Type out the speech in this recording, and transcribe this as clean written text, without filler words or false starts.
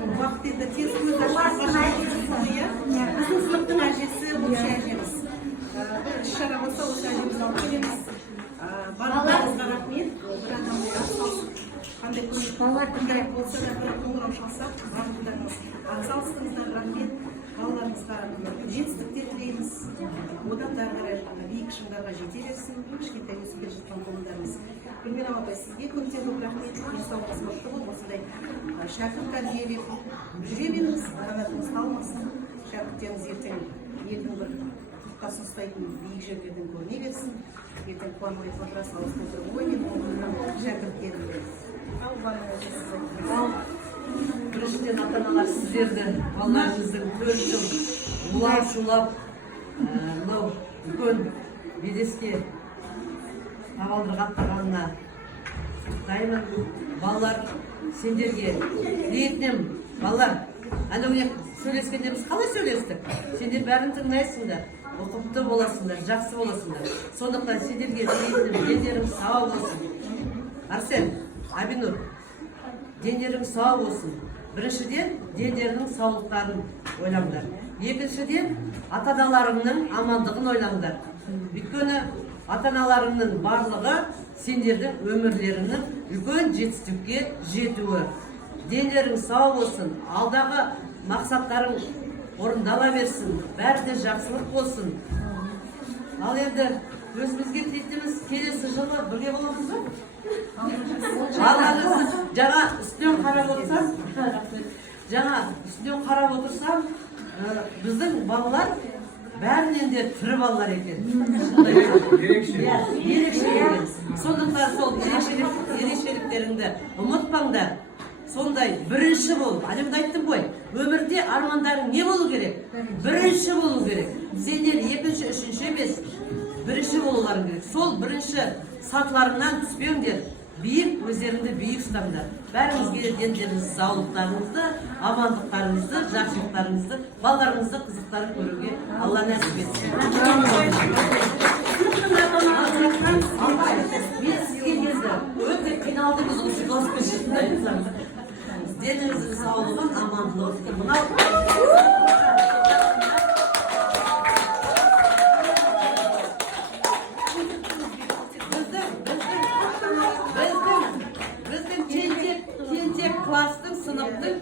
Vaqtida tez Bizim sınıftın әжесі общий әжеміз. Bir іс-шара болса, осы әжемізді алып келеміз. Барлықтарыңызға рахмет. Bir адамды қандай күндірек болса да бір қоңырау шалса, барлықтарыңыз атсалыстыңыздар, рахмет. Балаларыңызға жетістіктер тілейміз. Одан да қарай биік шыңдарға жете берсін. Кішкентай өсіп келе жатқан қолдарыңыз. Гүлмира апай, сізге көптен көп рахмет. Денсаулығыңыз мықты болып, осындай шәкірт тәрбиелеп жүре беріңіз, қанатыңыз талмасын. Шәкірттеріңіз ертең елдің бір тұтқасын ұстайтын биік жерлерден көріне берсін. Ертең қуанбай отырасыз, ауызды оймен, шәкірттерім. Біріншіден ата-аналар сіздерді балаларыңыздың 4 жыл улап-шулап мынау үлкен белеске табалдырық аттағанына құттықтаймын. Балалар, сендерге ниетінен балалар, әне сөйлескенде біз қалай сөйлестік? Сендер бәрін тыңдайсыңдар, ұқыпты боласыңдар, жақсы боласыңдар. Сондықтан сендерге ниетінен дендерің сау болсын. Арсен, Абинур, дендерің сау болсын. Біріншіден, дендерінің саулықтарын ойлаңдар. Екіншіден, ата-аналарыңның амандығын ойлаңдар. Өйткені ата-аналарыңның барлығы сендердің өмірлерінің үлкен жетістікке жетуі. Дендерің сау болсын, алдағы мақсаттарың орындала берсін, бәрі де жақсылық болсын. Ал енді өзімізге тілейтініміз келесі жылы бірге боламыз ба? Жаңа үстінен қарап отырсам, біздің балалар бәрінен де тірі балалар екен. Ерекше екен. Сондықтан сол ерекшеліктеріңді ұмытпаңдар. Сондай бірінші бол. Әлемді айттым ғой, өмірде армандарың не болу керек? Бірінші болу керек. Сендер екінші, үшінші емес, бірінші болуларың керек. Сол бірінші сатыларыңнан түспеңдер. Биік, өздеріңді биік ұстаңдар. Бәріңізге дендеріңізді, саулықтарыңызды, амандықтарыңызды, жақсылықтарыңызды, балаларыңызды қызықтарын көруге Алла нәсіп етсін. Мен сізге енді өте қиналдыңыз осы класқа жетті айтсаңыз. Деніңіздің саулығы, амандылығы. Мынау біздің тентек кластың, сыныптың